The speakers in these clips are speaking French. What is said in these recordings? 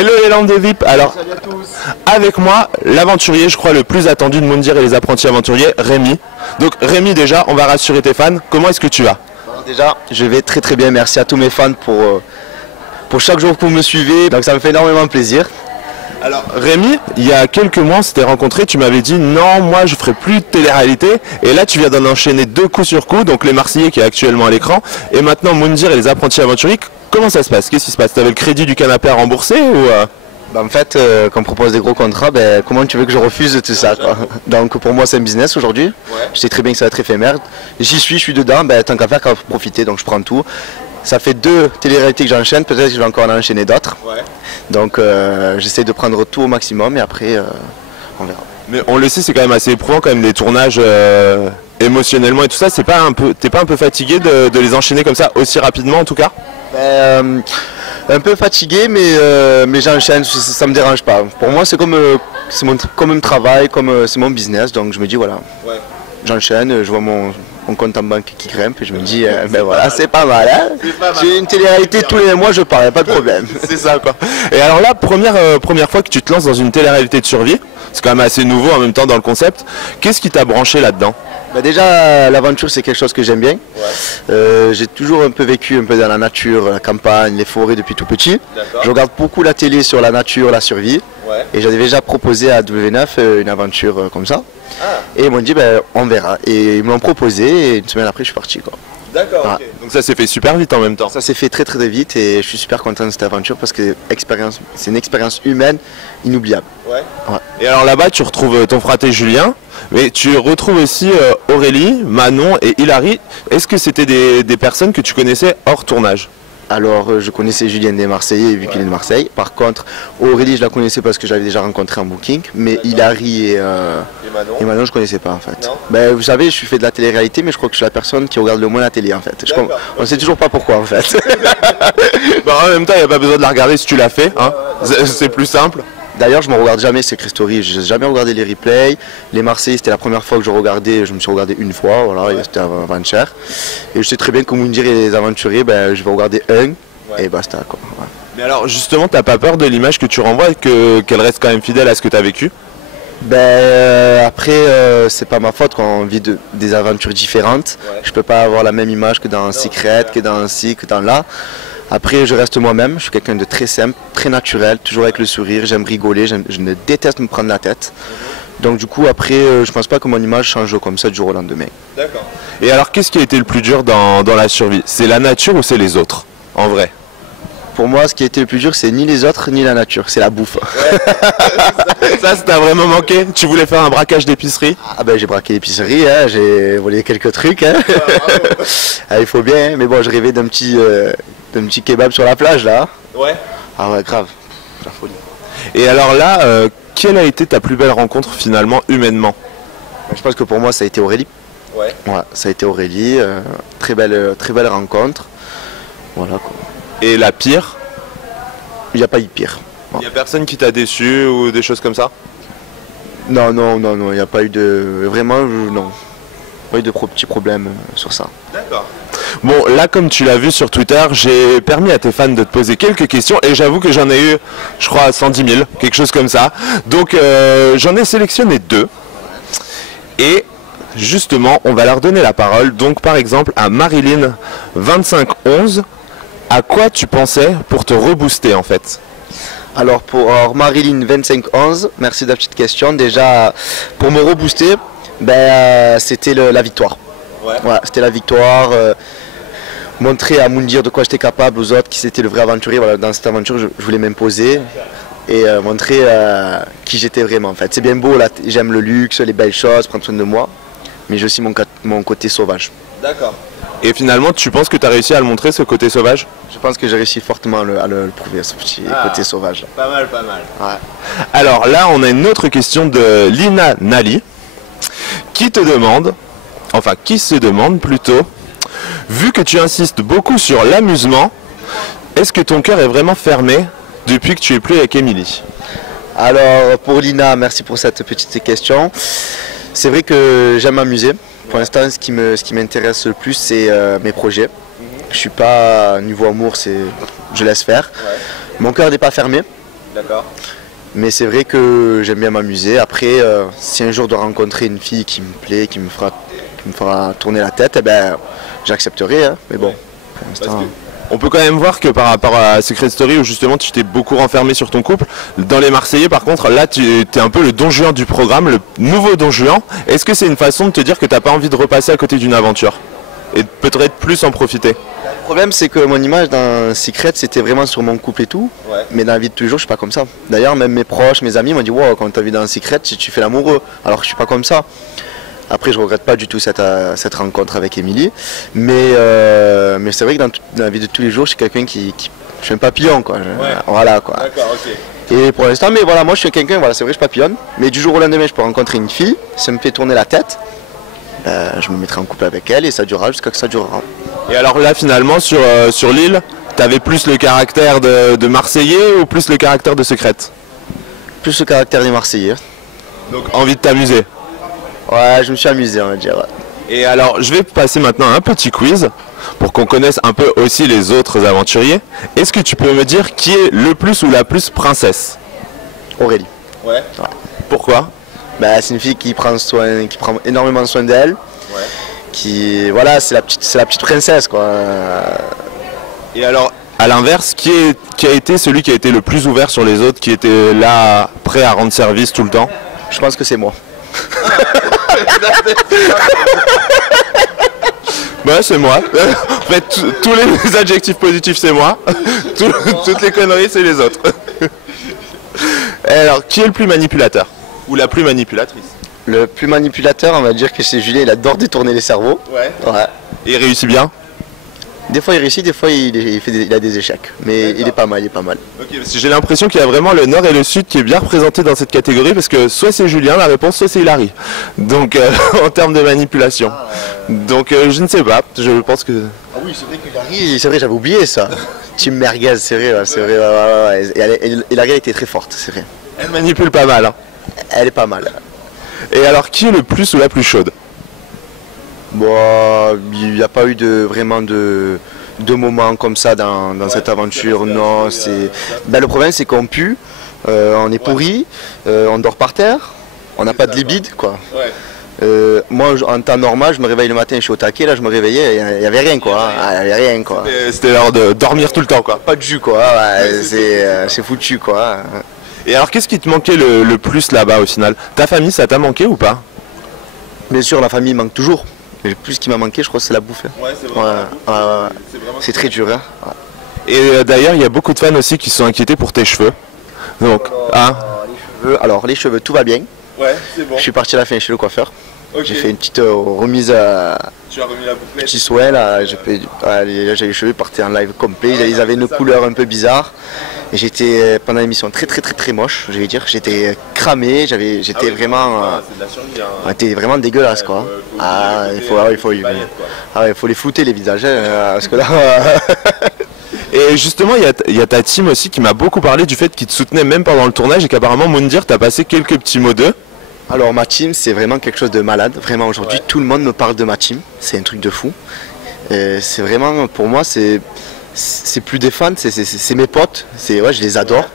Hello les lambes de VIP. Alors, salut à tous. avec moi, l'aventurier, je crois, le plus attendu de Moundir et les apprentis aventuriers, Rémi. Donc Rémi, déjà, on va rassurer tes fans. Comment est-ce que tu vas? Alors déjà, je vais très très bien. Merci à tous mes fans pour chaque jour que vous me suivez. Donc ça me fait énormément plaisir. Alors Rémi, il y a quelques mois, on s'était rencontrés, tu m'avais dit non, moi je ferai plus de télé-réalité. Et là, tu viens d'en enchaîner deux coups sur coup, donc les Marseillais qui est actuellement à l'écran, et maintenant Moundir et les apprentis aventuriers. Comment ça se passe? Qu'est-ce qui se passe? Tu avais le crédit du canapé à rembourser ou En fait, quand on propose des gros contrats, comment tu veux que je refuse tout ça quoi. Donc pour moi c'est un business aujourd'hui. Ouais. Je sais très bien que ça va être éphémère. J'y suis, je suis dedans, tant qu'à faire, qu'à profiter, donc je prends tout. Ça fait deux télé-réalités que j'enchaîne, peut-être que je vais encore en enchaîner d'autres. Ouais. Donc j'essaie de prendre tout au maximum et après on verra. Mais on le sait, c'est quand même assez éprouvant quand même les tournages émotionnellement et tout ça. C'est pas un peu, t'es pas un peu fatigué de les enchaîner comme ça aussi rapidement en tout cas? Un peu fatigué, mais j'enchaîne, ça me dérange pas. Pour moi c'est comme un travail, c'est mon business, donc je me dis voilà. Ouais. J'enchaîne, je vois mon compte en banque qui grimpe et je me dis voilà, c'est pas mal, hein. J'ai une télé-réalité tous les mois, je parle, pas de problème. C'est ça quoi. Et alors là, première fois que tu te lances dans une télé-réalité de survie, c'est quand même assez nouveau en même temps dans le concept. Qu'est-ce qui t'a branché là-dedans? Déjà, l'aventure c'est quelque chose que j'aime bien. Ouais. J'ai toujours un peu vécu un peu dans la nature, la campagne, les forêts depuis tout petit. Je regarde beaucoup la télé sur la nature, la survie. Ouais. Et j'avais déjà proposé à W9 une aventure comme ça. Ah. Et ils m'ont dit on verra. Et ils me l'ont proposé et une semaine après je suis parti quoi. D'accord. Ah. Okay. Donc ça s'est fait super vite en même temps. Ça s'est fait très très vite et je suis super content de cette aventure parce que c'est une expérience humaine inoubliable. Ouais. Ouais. Et alors là-bas tu retrouves ton fraté Julien, mais tu retrouves aussi Aurélie, Manon et Hilary. Est-ce que c'était des personnes que tu connaissais hors tournage? Alors je connaissais Julien des Marseillais vu qu'il est de Marseille. Par contre Aurélie je la connaissais parce que j'avais déjà rencontré en booking. Mais Hilary et Manon je connaissais pas en fait. Vous savez je suis fait de la télé-réalité mais je crois que je suis la personne qui regarde le moins la télé en fait. On ne sait toujours pas pourquoi en fait. En même temps il n'y a pas besoin de la regarder si tu l'as fait. Hein. C'est plus simple. D'ailleurs, je ne me regarde jamais Secret Story, je n'ai jamais regardé les replays. Les Marseillais, c'était la première fois que je regardais, je me suis regardé une fois, voilà, c'était avant-hier. Et je sais très bien que Moundir et les aventuriers, je vais regarder un, et basta quoi. Ouais. Mais alors justement, tu n'as pas peur de l'image que tu renvoies, qu'elle reste quand même fidèle à ce que tu as vécu? Après, c'est pas ma faute quand on vit des aventures différentes. Ouais. Je peux pas avoir la même image que dans Secret, que dans ci, que dans là. Après, je reste moi-même, je suis quelqu'un de très simple, très naturel, toujours avec le sourire, j'aime rigoler, je ne déteste me prendre la tête. Donc du coup, après, je pense pas que mon image change comme ça du jour au lendemain. D'accord. Et alors, qu'est-ce qui a été le plus dur dans la survie? C'est la nature ou c'est les autres, en vrai? Pour moi, ce qui a été le plus dur, c'est ni les autres, ni la nature, c'est la bouffe. Ouais. Ça t'a vraiment manqué? Tu voulais faire un braquage d'épicerie? Ah j'ai braqué l'épicerie, hein, j'ai volé quelques trucs. Hein. Il faut bien, hein, mais bon, je rêvais d'un petit kebab sur la plage là. Ouais. Ah ouais, grave. La folie. Et alors là, quelle a été ta plus belle rencontre finalement humainement? Je pense que pour moi ça a été Aurélie. Ouais. Ouais, ça a été Aurélie, très belle rencontre. Voilà quoi. Et la pire? Il n'y a pas eu pire. Il n'y a personne qui t'a déçu ou des choses comme ça? Non, il n'y a pas eu de... Vraiment, non. Pas eu de petits problèmes sur ça. D'accord. Bon, là, comme tu l'as vu sur Twitter, j'ai permis à tes fans de te poser quelques questions et j'avoue que j'en ai eu, je crois, 110 000, quelque chose comme ça. Donc, j'en ai sélectionné deux. Et justement, on va leur donner la parole. Donc, par exemple, à Marilyn 2511, à quoi tu pensais pour te rebooster en fait? Alors, pour Marilyn 2511, merci de la petite question. Déjà, pour me rebooster, c'était la victoire. Ouais, c'était la victoire. Montrer à Moundir de quoi j'étais capable aux autres, qui c'était le vrai aventurier. Voilà, dans cette aventure, je voulais m'imposer et montrer qui j'étais vraiment. En fait, c'est bien beau, là, j'aime le luxe, les belles choses, prendre soin de moi, mais j'ai aussi mon côté sauvage. D'accord. Et finalement, tu penses que tu as réussi à le montrer, ce côté sauvage? Je pense que j'ai réussi fortement à le prouver, ce petit côté sauvage. Pas mal, pas mal. Ouais. Alors là, on a une autre question de Lina Nali, qui se demande plutôt, vu que tu insistes beaucoup sur l'amusement, est-ce que ton cœur est vraiment fermé depuis que tu es plus avec Émilie? Alors pour Lina, merci pour cette petite question. C'est vrai que j'aime m'amuser. Pour l'instant, ce qui m'intéresse le plus, c'est mes projets. Je suis pas niveau amour, je laisse faire. Ouais. Mon cœur n'est pas fermé. D'accord. Mais c'est vrai que j'aime bien m'amuser. Après, si un jour de rencontrer une fille qui me plaît, qui me fera tourner la tête, eh ben, j'accepterai. Hein. Mais bon, pour l'instant... On peut quand même voir que par rapport à Secret Story où justement tu t'es beaucoup renfermé sur ton couple, dans les Marseillais par contre là tu es un peu le Don Juan du programme, le nouveau Don Juan. Est-ce que c'est une façon de te dire que tu n'as pas envie de repasser à côté d'une aventure et peut-être plus en profiter? Le problème c'est que mon image dans Secret c'était vraiment sur mon couple et tout, mais dans la vie de tous les jours je suis pas comme ça. D'ailleurs même mes proches, mes amis m'ont dit wow, quand tu as vu dans Secret tu fais l'amoureux, alors que je suis pas comme ça. Après, je regrette pas du tout cette rencontre avec Émilie, mais c'est vrai que dans la vie de tous les jours, je suis quelqu'un qui je suis un papillon, quoi. Voilà, quoi. D'accord, ok. Et pour l'instant, mais voilà, moi, je suis quelqu'un, voilà, c'est vrai, je papillonne, mais du jour au lendemain, je peux rencontrer une fille, ça me fait tourner la tête, je me mettrai en couple avec elle et ça durera jusqu'à que ça durera. Et alors là, finalement, sur l'île, tu avais plus le caractère de Marseillais ou plus le caractère de Secret? Plus le caractère des Marseillais. Donc, envie de t'amuser? Ouais, je me suis amusé, on va dire. Ouais. Et alors, je vais passer maintenant à un petit quiz pour qu'on connaisse un peu aussi les autres aventuriers. Est-ce que tu peux me dire qui est le plus ou la plus princesse? Aurélie. Ouais. Pourquoi? Bah, c'est une fille qui prend énormément soin d'elle. Ouais. Qui, voilà, c'est la petite princesse, quoi. Et alors, à l'inverse, qui a été celui qui a été le plus ouvert sur les autres, qui était là, prêt à rendre service tout le temps? Je pense que c'est moi. Ouais, c'est moi. En fait, tous les adjectifs positifs, c'est moi. Toutes les conneries, c'est les autres. Et alors, qui est le plus manipulateur? Ou la plus manipulatrice? Le plus manipulateur, on va dire que c'est Julien, il adore détourner les cerveaux. Ouais. Et il réussit bien? Des fois il réussit, des fois il a des échecs. Mais il est pas mal, Ok, parce que j'ai l'impression qu'il y a vraiment le nord et le sud qui est bien représenté dans cette catégorie, parce que soit c'est Julien la réponse, soit c'est Hilary. Donc en termes de manipulation. Donc je ne sais pas, je pense que... Ah oui, c'est vrai que Hilary, c'est vrai, j'avais oublié ça. Team Merguez, c'est vrai, c'est vrai. Ouais. Hilary a été très forte, c'est vrai. Elle manipule pas mal. Hein. Elle est pas mal. Et alors qui est le plus ou la plus chaude? Bon, il n'y a pas eu vraiment de moments comme ça dans cette aventure, non. Le problème c'est qu'on pue, on est pourri, on dort par terre, on n'a pas de libido, quoi. Moi en temps normal je me réveille le matin, je suis au taquet, là je me réveillais, il n'y avait rien, quoi. C'était l'heure de dormir tout le temps, quoi. Pas de jus, quoi, c'est foutu, quoi. Et alors qu'est-ce qui te manquait le plus là-bas au final? Ta famille, ça t'a manqué ou pas? Bien sûr, la famille manque toujours. Mais le plus qui m'a manqué, je crois, c'est la bouffe. Ouais, c'est vrai. C'est très dur. Hein. Et d'ailleurs, il y a beaucoup de fans aussi qui sont inquiétés pour tes cheveux. Donc, les cheveux, tout va bien. Ouais, c'est bon. Je suis parti à la fin chez le coiffeur. Okay. J'ai fait une petite remise Tu as remis la bouclette. Petit soin là. J'ai les cheveux partis en live complet. Ils avaient une couleur un peu bizarre. Et j'étais pendant l'émission très moche, je vais dire. J'étais cramé, j'étais vraiment. C'est de la survie, hein. T'es vraiment dégueulasse, quoi. Il faut les flouter les visages, hein, parce que là. Et justement, il y a ta team aussi qui m'a beaucoup parlé du fait qu'ils te soutenaient même pendant le tournage et qu'apparemment Moundir t'a passé quelques petits mots d'eux. Alors ma team, c'est vraiment quelque chose de malade. Vraiment aujourd'hui, tout le monde me parle de ma team. C'est un truc de fou. C'est vraiment, pour moi, c'est plus des fans, c'est mes potes. Je les adore.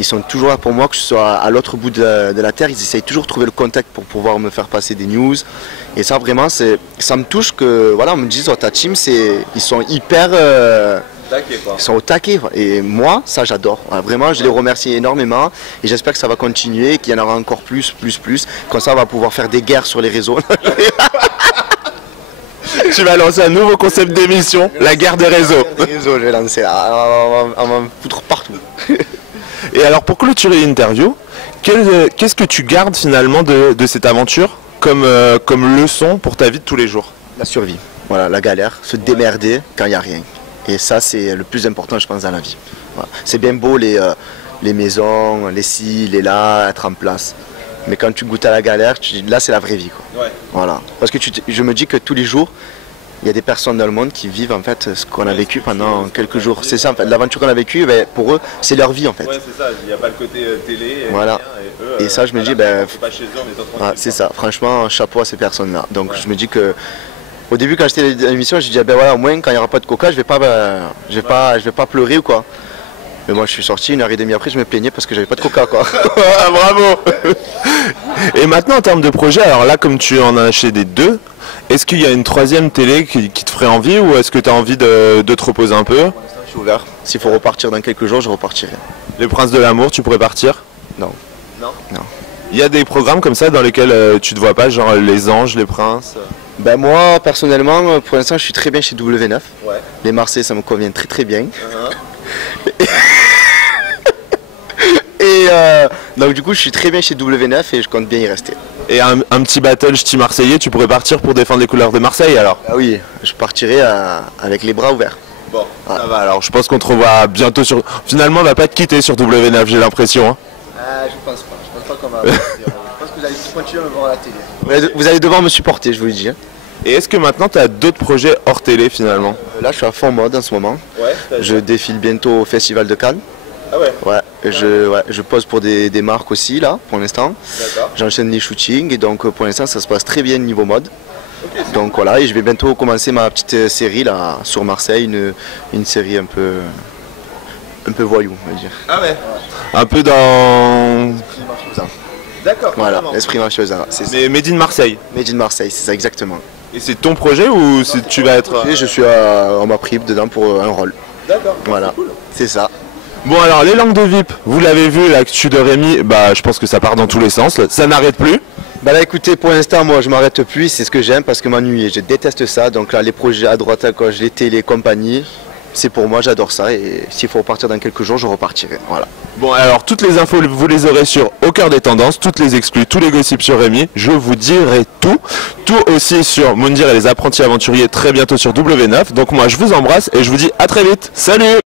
Ils sont toujours là pour moi, que ce soit à l'autre bout de la terre. Ils essayent toujours de trouver le contact pour pouvoir me faire passer des news. Et ça, vraiment, ça me touche que, voilà, on me dise, ta team, ils sont hyper... Ils sont au taquet. Et moi, ça, j'adore. Vraiment, je les remercie énormément. Et j'espère que ça va continuer, qu'il y en aura encore plus. Comme ça, on va pouvoir faire des guerres sur les réseaux. Tu vas lancer un nouveau concept d'émission, la guerre des réseaux. Je vais lancer là. On va me foutre partout. Et alors, pour clôturer l'interview, qu'est-ce que tu gardes finalement de cette aventure comme leçon pour ta vie de tous les jours? La survie. Voilà, la galère. Se démerder quand il n'y a rien. Et ça, c'est le plus important, je pense, dans la vie. Voilà. C'est bien beau les maisons, les ci, les là, être en place. Mais quand tu goûtes à la galère, là, c'est la vraie vie, quoi. Ouais. Voilà. Parce que je me dis que tous les jours, il y a des personnes dans le monde qui vivent en fait ce qu'on a vécu pendant quelques jours. C'est ça, en fait. L'aventure qu'on a vécue, pour eux, c'est leur vie, en fait. Ouais, c'est ça. Il n'y a pas le côté télé. Voilà. Et ça, je me dis, pas chez eux, on est c'est ça. Franchement, chapeau à ces personnes-là. Donc, je me dis que au début, quand j'étais à l'émission, je disais, voilà, au moins, quand il n'y aura pas de coca, je vais pas pleurer ou quoi. Mais moi je suis sorti, 1h30 après je me plaignais parce que j'avais pas de coca quoi. Ah, bravo. Et maintenant en termes de projet, alors là comme tu en as acheté des deux, est-ce qu'il y a une troisième télé qui te ferait envie ou est-ce que tu as envie de te reposer un peu? Je suis ouvert. S'il faut repartir dans quelques jours, je repartirai. Les Princes de l'amour, tu pourrais partir? Non. Non. Non. Il y a des programmes comme ça dans lesquels tu te vois pas, genre les anges, les princes? Ben moi personnellement, pour l'instant je suis très bien chez W9. Ouais. Les Marseillais ça me convient très très bien. Et donc du coup je suis très bien chez W9 et je compte bien y rester. Et un petit battle ch'ti marseillais, tu pourrais partir pour défendre les couleurs de Marseille alors? Ah oui, je partirai avec les bras ouverts. Bon, ça va alors, je pense qu'on te revoit bientôt sur... Finalement on va pas te quitter sur W9, j'ai l'impression. Hein. Je pense pas, qu'on va... je pense que vous allez continuer à me voir à la télé. Vous allez devoir me supporter, je vous le dis. Hein. Et est-ce que maintenant tu as d'autres projets hors télé finalement? Là je suis à fond mode en ce moment. Ouais. Je défile bientôt au Festival de Cannes. Ah ouais? Ouais, je pose pour des marques aussi là pour l'instant. D'accord. J'enchaîne les shootings et donc pour l'instant ça se passe très bien niveau mode. Okay, donc cool. Voilà, et je vais bientôt commencer ma petite série là sur Marseille, une série un peu voyou on va dire. Ah ouais, un peu dans... D'accord. Voilà, l'esprit mafiosa. Mais Made in Marseille. Made in Marseille, c'est ça exactement. Et c'est ton projet ou tu vas être... Je suis on m'a pris dedans pour un rôle. D'accord. Voilà, cool. C'est ça. Bon alors les langues de VIP, vous l'avez vu, l'actu de Rémi, bah je pense que ça part dans tous les sens, ça n'arrête plus. Bah là écoutez, pour l'instant moi je m'arrête plus, c'est ce que j'aime parce que m'ennuyer, je déteste ça, donc là les projets à droite à gauche, les télé, compagnie, c'est pour moi, j'adore ça et s'il faut repartir dans quelques jours, je repartirai, voilà. Bon alors toutes les infos vous les aurez sur Au Cœur des Tendances, toutes les exclus, tous les gossips sur Rémi, je vous dirai tout aussi sur Moundir et les apprentis aventuriers très bientôt sur W9, donc moi je vous embrasse et je vous dis à très vite, salut!